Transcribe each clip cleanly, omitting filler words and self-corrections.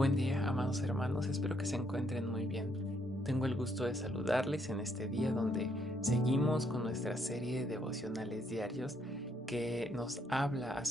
Buen día, amados hermanos, espero que se encuentren muy bien. Tengo el gusto de saludarles en este día donde seguimos con nuestra serie de devocionales diarios que nos habla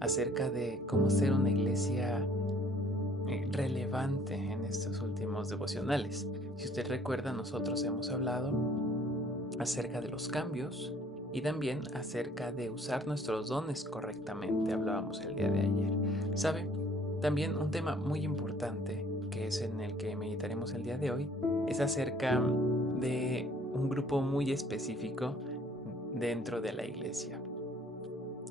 acerca de cómo ser una iglesia relevante en estos últimos devocionales. Si usted recuerda, nosotros hemos hablado acerca de los cambios y también acerca de usar nuestros dones correctamente. Hablábamos el día de ayer. ¿Sabe? También un tema muy importante que es en el que meditaremos el día de hoy es acerca de un grupo muy específico dentro de la iglesia.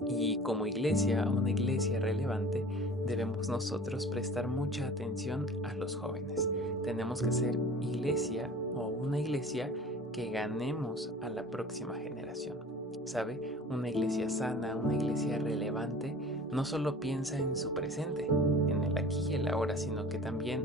Y como iglesia, una iglesia relevante, debemos nosotros prestar mucha atención a los jóvenes. Tenemos que ser iglesia o una iglesia que ganemos a la próxima generación. ¿Sabe? Una iglesia sana, una iglesia relevante, no solo piensa en su presente, en el aquí y el ahora, sino que también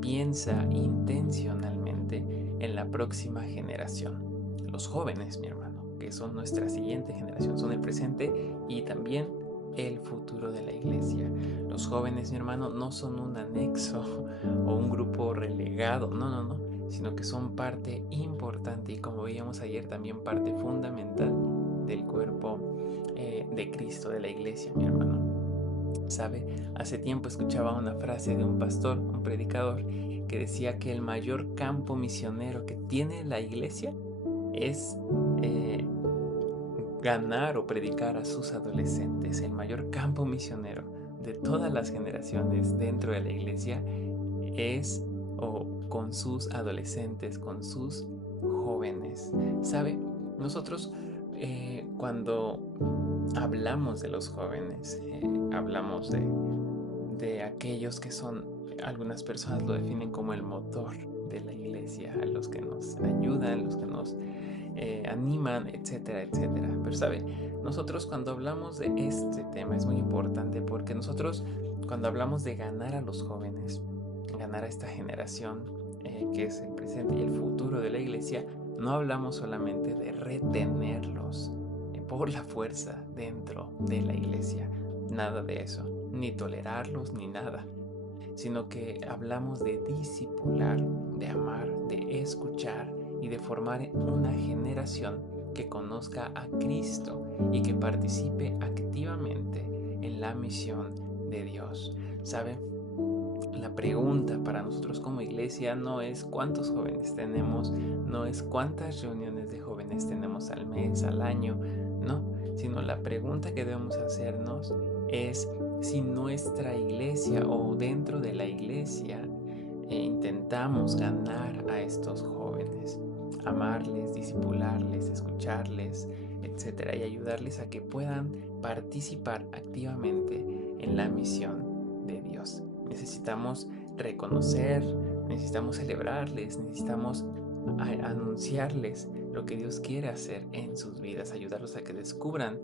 piensa intencionalmente en la próxima generación. Los jóvenes, mi hermano, que son nuestra siguiente generación, son el presente y también el futuro de la iglesia. Los jóvenes, mi hermano, no son un anexo o un grupo relegado, no, sino que son parte importante y como veíamos ayer también parte fundamental del cuerpo de Cristo, de la iglesia, mi hermano. ¿Sabe? Hace tiempo escuchaba una frase de un pastor, un predicador, que decía que el mayor campo misionero que tiene la iglesia es eh, ganar o predicar a sus adolescentes. El mayor campo misionero de todas las generaciones dentro de la iglesia es o con sus adolescentes, con sus jóvenes. ¿Sabe? Nosotros cuando hablamos de los jóvenes, hablamos de aquellos que son, algunas personas lo definen como el motor de la iglesia, a los que nos ayudan, los que nos animan, etcétera, etcétera. Pero sabe, nosotros cuando hablamos de este tema es muy importante porque nosotros cuando hablamos de ganar a los jóvenes, ganar a esta generación que es el presente y el futuro de la iglesia, no hablamos solamente de retenerlos por la fuerza dentro de la iglesia, nada de eso, ni tolerarlos ni nada, sino que hablamos de discipular, de amar, de escuchar y de formar una generación que conozca a Cristo y que participe activamente en la misión de Dios. ¿Sabe? La pregunta para nosotros como iglesia no es cuántos jóvenes tenemos, no es cuántas reuniones de jóvenes tenemos al mes, al año, no, sino la pregunta que debemos hacernos es si nuestra iglesia o dentro de la iglesia intentamos ganar a estos jóvenes, amarles, discipularles, escucharles, etcétera, y ayudarles a que puedan participar activamente en la misión de Dios. Necesitamos reconocer, necesitamos celebrarles, necesitamos anunciarles lo que Dios quiere hacer en sus vidas, ayudarlos a que descubran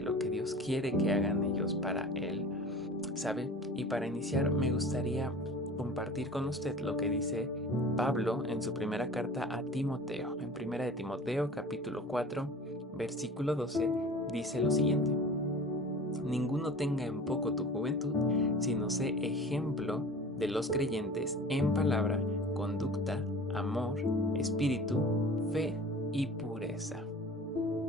lo que Dios quiere que hagan ellos para Él, ¿sabe? Y para iniciar me gustaría compartir con usted lo que dice Pablo en su primera carta a Timoteo. En primera de Timoteo, capítulo 4, versículo 12, dice lo siguiente: ninguno tenga en poco tu juventud, sino sé ejemplo de los creyentes en palabra, conducta, amor, espíritu, fe y pureza.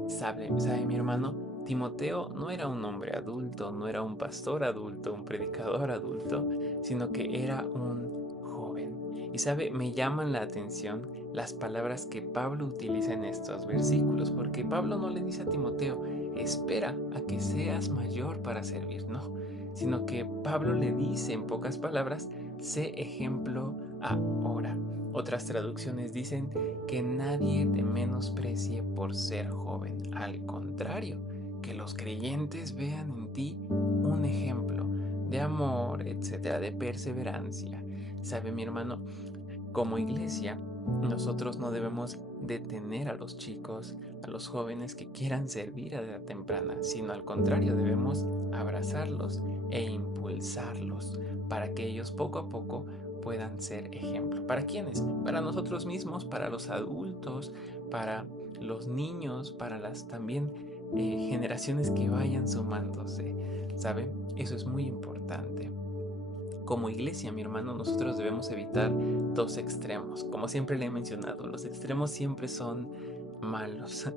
¿Sabe mi hermano? Timoteo no era un hombre adulto, no era un pastor adulto, un predicador adulto, sino que era un joven. Y sabe, me llaman la atención las palabras que Pablo utiliza en estos versículos, porque Pablo no le dice a Timoteo, espera a que seas mayor para servir, no, sino que Pablo le dice en pocas palabras, sé ejemplo ahora. Otras traducciones dicen que nadie te menosprecie por ser joven. Al contrario, que los creyentes vean en ti un ejemplo de amor, etcétera, de perseverancia. ¿Sabe, mi hermano? Como iglesia, nosotros no debemos detener a los chicos, a los jóvenes que quieran servir a edad temprana, sino al contrario, debemos abrazarlos e impulsarlos para que ellos poco a poco puedan ser ejemplo. ¿Para quiénes? Para nosotros mismos, para los adultos, para los niños, para las también generaciones que vayan sumándose. ¿Sabe? Eso es muy importante. Como iglesia, mi hermano, nosotros debemos evitar dos extremos. Como siempre le he mencionado, los extremos siempre son malos.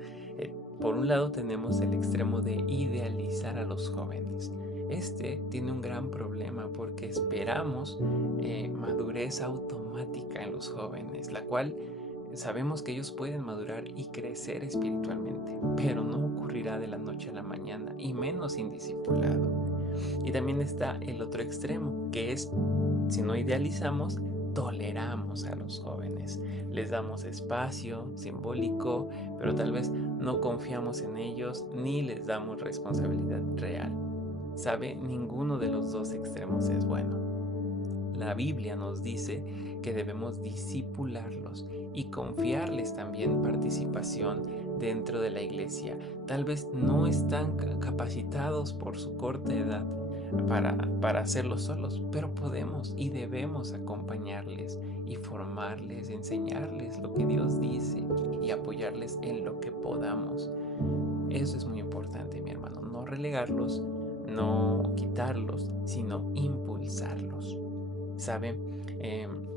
Por un lado tenemos el extremo de idealizar a los jóvenes. Este tiene un gran problema porque esperamos madurez automática en los jóvenes, la cual sabemos que ellos pueden madurar y crecer espiritualmente, pero no ocurrirá de la noche a la mañana y menos indiscipulado. Y también está el otro extremo, que es, si no idealizamos, toleramos a los jóvenes. Les damos espacio simbólico, pero tal vez no confiamos en ellos ni les damos responsabilidad real. ¿Sabe? Ninguno de los dos extremos es bueno. La Biblia nos dice que debemos discipularlos y confiarles también participación dentro de la iglesia. Tal vez no están capacitados por su corta edad para hacerlo solos, pero podemos y debemos acompañarles y formarles, enseñarles lo que Dios dice y apoyarles en lo que podamos. Eso es muy importante, mi hermano, no relegarlos, no quitarlos, sino impulsarlos. ¿Sabe?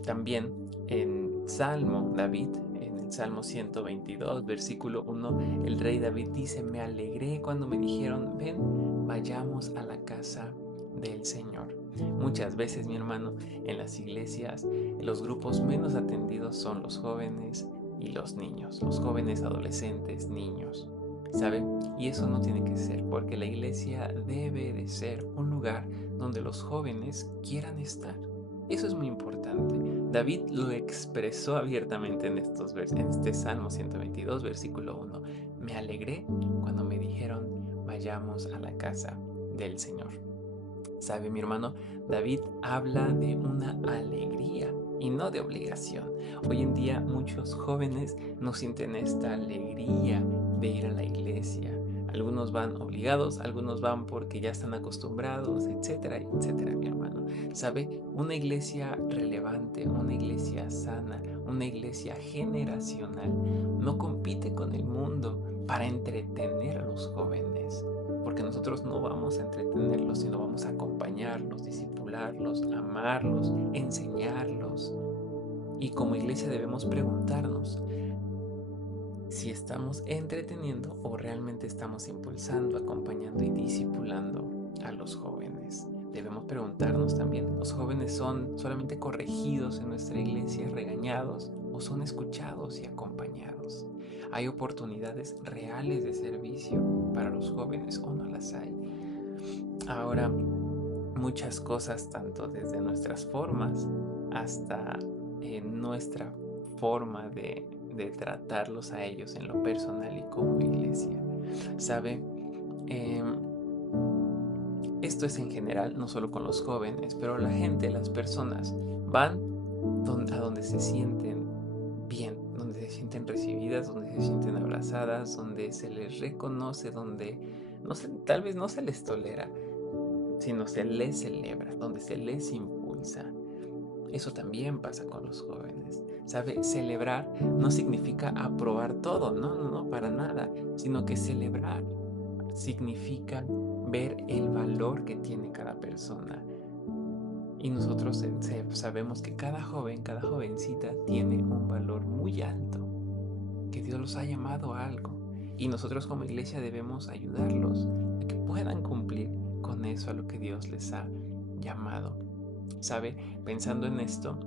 También en Salmo, David, en el Salmo 122, versículo 1, el rey David dice: me alegré cuando me dijeron, ven, vayamos a la casa del Señor. Muchas veces, mi hermano, en las iglesias, los grupos menos atendidos son los jóvenes y los niños, los jóvenes, adolescentes, niños. ¿Sabe? Y eso no tiene que ser, porque la iglesia debe de ser un lugar donde los jóvenes quieran estar. Eso es muy importante. David lo expresó abiertamente en este Salmo 122, versículo 1. Me alegré cuando me dijeron, vayamos a la casa del Señor. ¿Sabe, mi hermano? David habla de una alegría y no de obligación. Hoy en día muchos jóvenes no sienten esta alegría de ir a la iglesia. Algunos van obligados, algunos van porque ya están acostumbrados, etcétera, etcétera, mi hermano. ¿Sabe? Una iglesia relevante, una iglesia sana, una iglesia generacional no compite con el mundo para entretener a los jóvenes, porque nosotros no vamos a entretenerlos, sino vamos a acompañarlos, discipularlos, amarlos, enseñarlos. Y como iglesia debemos preguntarnos si estamos entreteniendo o realmente estamos impulsando, acompañando y discipulando a los jóvenes. Debemos preguntarnos también, ¿los jóvenes son solamente corregidos en nuestra iglesia, regañados, o son escuchados y acompañados? ¿Hay oportunidades reales de servicio para los jóvenes o no las hay? Ahora, muchas cosas, tanto desde nuestras formas hasta nuestra forma de tratarlos a ellos en lo personal y como iglesia. ¿Sabe? Eh, Esto es en general, no solo con los jóvenes, pero la gente, las personas, van a donde se sienten bien, donde se sienten recibidas, donde se sienten abrazadas, donde se les reconoce, donde tal vez no se les tolera, sino se les celebra, donde se les impulsa. Eso también pasa con los jóvenes. ¿Sabe? Celebrar no significa aprobar todo, no, para nada, sino que celebrar significa ver el valor que tiene cada persona. Y nosotros sabemos que cada joven, cada jovencita tiene un valor muy alto, que Dios los ha llamado a algo. Y nosotros como iglesia debemos ayudarlos a que puedan cumplir con eso a lo que Dios les ha llamado. ¿Sabe? Pensando en esto,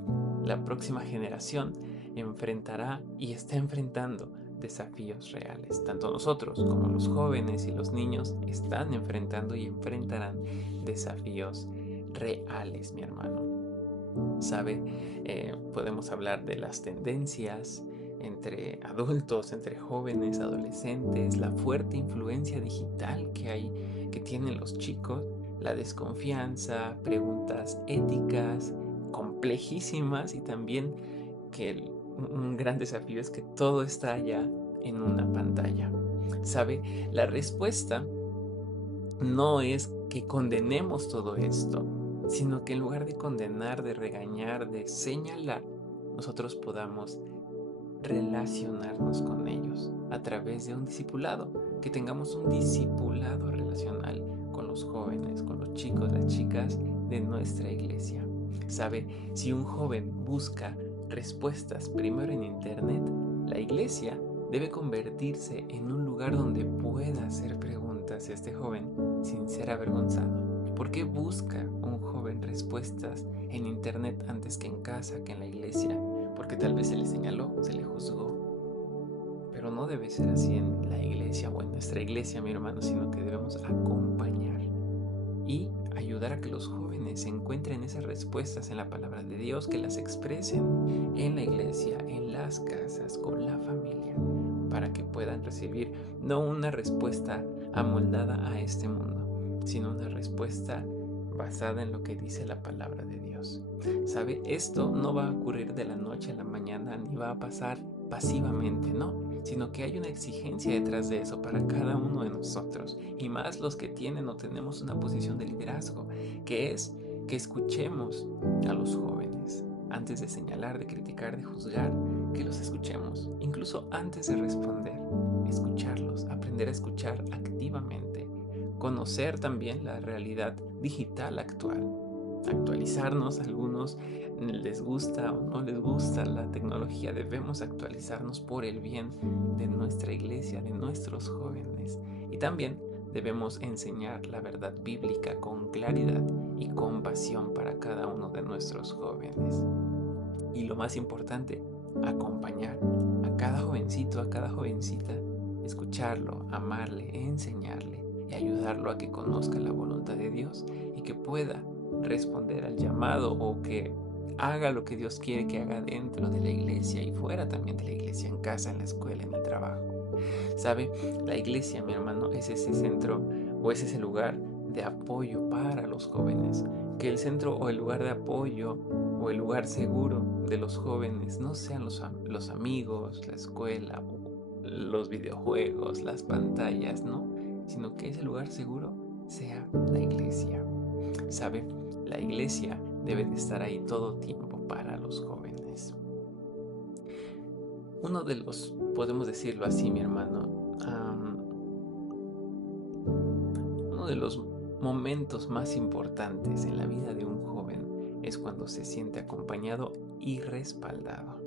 la próxima generación enfrentará y está enfrentando desafíos reales. Tanto nosotros como los jóvenes y los niños están enfrentando y enfrentarán desafíos reales, mi hermano. ¿Sabe? Podemos hablar de las tendencias entre adultos, entre jóvenes, adolescentes, la fuerte influencia digital que tienen los chicos, la desconfianza, preguntas éticas complejísimas, y también que un gran desafío es que todo está ya en una pantalla. ¿Sabe? La respuesta no es que condenemos todo esto, sino que en lugar de condenar, de regañar, de señalar, nosotros podamos relacionarnos con ellos a través de un discipulado, que tengamos un discipulado relacional con los jóvenes, con los chicos, las chicas de nuestra iglesia. ¿Sabe? Si un joven busca respuestas primero en internet, la iglesia debe convertirse en un lugar donde pueda hacer preguntas a este joven sin ser avergonzado. ¿Por qué busca un joven respuestas en internet antes que en casa, que en la iglesia? Porque tal vez se le señaló, se le juzgó. Pero no debe ser así en la iglesia o en nuestra iglesia, mi hermano, sino que debemos acompañar y ayudar a que los jóvenes encuentren esas respuestas en la palabra de Dios, que las expresen en la iglesia, en las casas, con la familia, para que puedan recibir no una respuesta amoldada a este mundo, sino una respuesta basada en lo que dice la palabra de Dios. ¿Sabe? Esto no va a ocurrir de la noche a la mañana, ni va a pasar pasivamente, no, sino que hay una exigencia detrás de eso para cada uno de nosotros, y más los que tienen o tenemos una posición de liderazgo, que es que escuchemos a los jóvenes antes de señalar, de criticar, de juzgar, que los escuchemos, incluso antes de responder, escucharlos, aprender a escuchar activamente, conocer también la realidad digital actual, actualizarnos. A algunos les gusta o no les gusta la tecnología, debemos actualizarnos por el bien de nuestra iglesia, de nuestros jóvenes, y también debemos enseñar la verdad bíblica con claridad y compasión para cada uno de nuestros jóvenes. Y lo más importante, acompañar a cada jovencito, a cada jovencita, escucharlo, amarle, enseñarle y ayudarlo a que conozca la voluntad de Dios y que pueda responder al llamado, o que haga lo que Dios quiere que haga dentro de la iglesia y fuera también de la iglesia, en casa, en la escuela, en el trabajo. ¿Sabe? La iglesia, mi hermano, es ese centro o es ese lugar de apoyo para los jóvenes. Que el centro o el lugar de apoyo o el lugar seguro de los jóvenes no sean los amigos, la escuela, los videojuegos, las pantallas, no, sino que ese lugar seguro sea la iglesia. ¿Sabe? La iglesia debe de estar ahí todo tiempo para los jóvenes. Uno de los, podemos decirlo así, mi hermano, uno de los momentos más importantes en la vida de un joven es cuando se siente acompañado y respaldado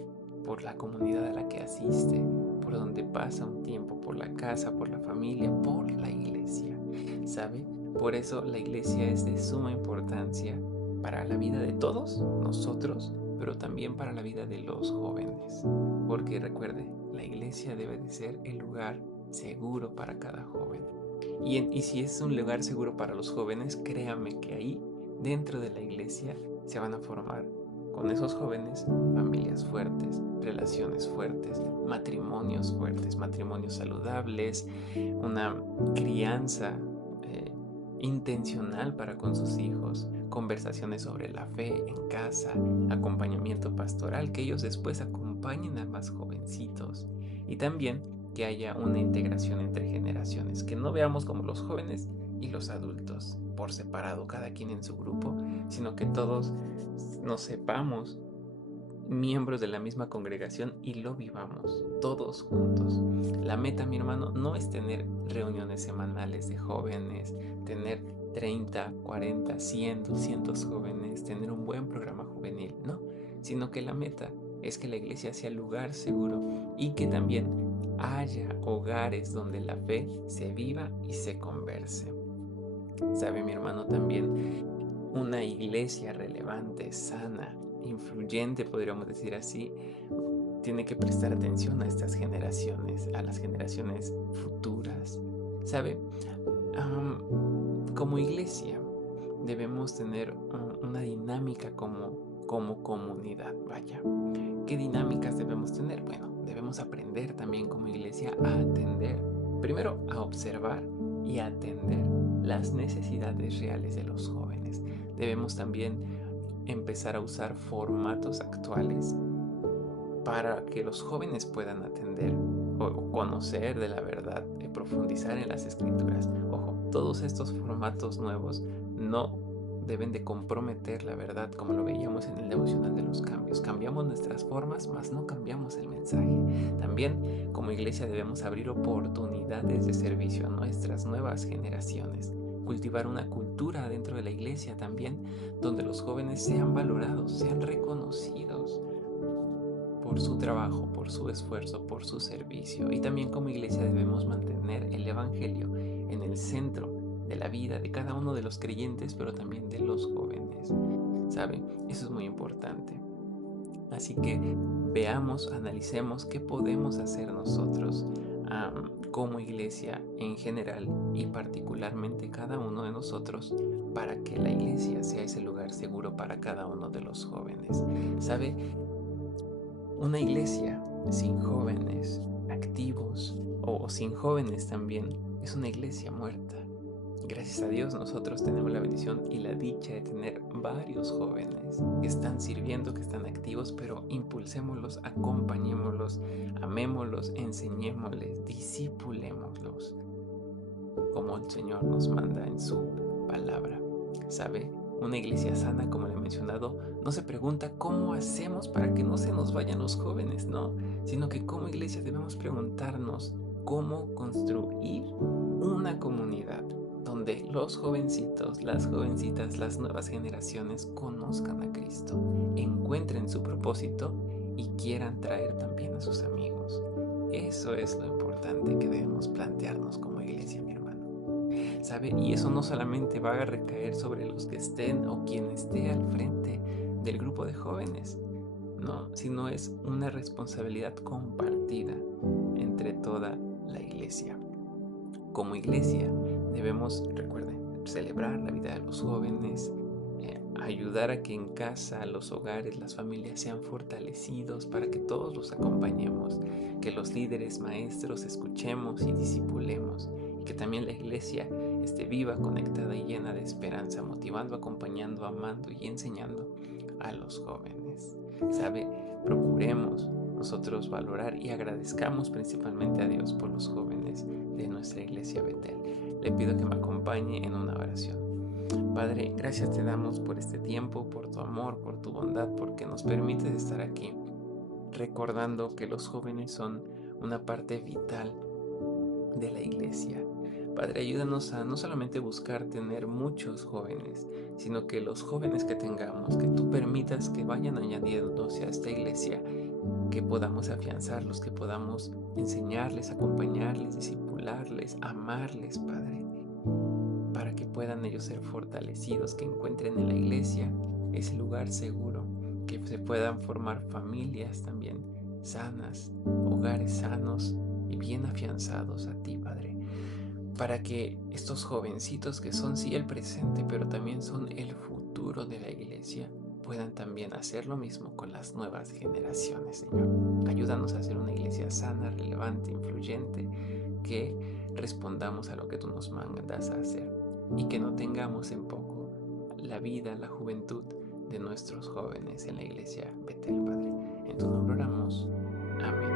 por la comunidad a la que asiste, por donde pasa un tiempo, por la casa, por la familia, por la iglesia. ¿Sabe? Por eso la iglesia es de suma importancia para la vida de todos nosotros, pero también para la vida de los jóvenes. Porque recuerde, la iglesia debe de ser el lugar seguro para cada joven. Y si es un lugar seguro para los jóvenes, créame que ahí, dentro de la iglesia, se van a formar con esos jóvenes familias fuertes, relaciones fuertes, matrimonios saludables, una crianza intencional para con sus hijos, conversaciones sobre la fe en casa, acompañamiento pastoral, que ellos después acompañen a más jovencitos, y también que haya una integración entre generaciones, que no veamos como los jóvenes y los adultos por separado, cada quien en su grupo, sino que todos nos sepamos miembros de la misma congregación y lo vivamos todos juntos. La meta, mi hermano, no es tener reuniones semanales de jóvenes, tener 30, 40, 100, 200 jóvenes, tener un buen programa juvenil, no, sino que la meta es que la iglesia sea el lugar seguro y que también haya hogares donde la fe se viva y se converse. ¿Sabe, mi hermano? También una iglesia relevante, sana, influyente, podríamos decir así, tiene que prestar atención a estas generaciones, a las generaciones futuras. ¿Sabe? Como iglesia debemos tener una dinámica como comunidad, vaya. ¿Qué dinámicas debemos tener? Bueno, debemos aprender también como iglesia a atender, primero a observar y a atender las necesidades reales de los jóvenes. Debemos también empezar a usar formatos actuales para que los jóvenes puedan atender o conocer de la verdad, profundizar en las escrituras. Ojo, todos estos formatos nuevos no deben de comprometer la verdad, como lo veíamos en el devocional de los cambios. Cambiamos nuestras formas, mas no cambiamos el mensaje. También como iglesia debemos abrir oportunidades de servicio a nuestras nuevas generaciones, cultivar una cultura dentro de la iglesia también, donde los jóvenes sean valorados, sean reconocidos por su trabajo, por su esfuerzo, por su servicio. Y también como iglesia debemos mantener el Evangelio en el centro de la vida de cada uno de los creyentes, pero también de los jóvenes. ¿Saben? Eso es muy importante. Así que veamos, analicemos qué podemos hacer nosotros como iglesia en general y particularmente cada uno de nosotros para que la iglesia sea ese lugar seguro para cada uno de los jóvenes. ¿Sabe? Una iglesia sin jóvenes activos o sin jóvenes también es una iglesia muerta. Gracias a Dios nosotros tenemos la bendición y la dicha de tener varios jóvenes que están sirviendo, que están activos, pero impulsémoslos, acompañémoslos, amémoslos, enseñémosles, discipulémoslos, como el Señor nos manda en su palabra. ¿Sabe? Una iglesia sana, como le he mencionado, no se pregunta cómo hacemos para que no se nos vayan los jóvenes, no, sino que como iglesia debemos preguntarnos cómo construir una comunidad donde los jovencitos, las jovencitas, las nuevas generaciones conozcan a Cristo, encuentren su propósito y quieran traer también a sus amigos. Eso es lo importante que debemos plantearnos como iglesia, mi hermano. ¿Sabe? Y eso no solamente va a recaer sobre los que estén o quien esté al frente del grupo de jóvenes, no, sino es una responsabilidad compartida entre toda la iglesia. Como iglesia debemos, recuerden, celebrar la vida de los jóvenes, ayudar a que en casa, los hogares, las familias sean fortalecidos para que todos los acompañemos, que los líderes, maestros, escuchemos y discipulemos, y que también la iglesia esté viva, conectada y llena de esperanza, motivando, acompañando, amando y enseñando a los jóvenes. ¿Sabe? Procuremos nosotros valorar y agradezcamos principalmente a Dios por los jóvenes de nuestra iglesia Betel. Le pido que me acompañe en una oración. Padre, gracias te damos por este tiempo, por tu amor, por tu bondad, porque nos permites estar aquí, recordando que los jóvenes son una parte vital de la iglesia. Padre, ayúdanos a no solamente buscar tener muchos jóvenes, sino que los jóvenes que tengamos, que tú permitas que vayan añadiéndose a esta iglesia, que podamos afianzarlos, que podamos enseñarles, acompañarles, discipularles, amarles, Padre, para que puedan ellos ser fortalecidos, que encuentren en la iglesia ese lugar seguro, que se puedan formar familias también sanas, hogares sanos y bien afianzados a ti, Padre, para que estos jovencitos que son sí el presente, pero también son el futuro de la iglesia, puedan también hacer lo mismo con las nuevas generaciones, Señor. Ayúdanos a ser una iglesia sana, relevante, influyente, que respondamos a lo que tú nos mandas a hacer y que no tengamos en poco la vida, la juventud de nuestros jóvenes en la iglesia Betel, Padre. En tu nombre oramos. Amén.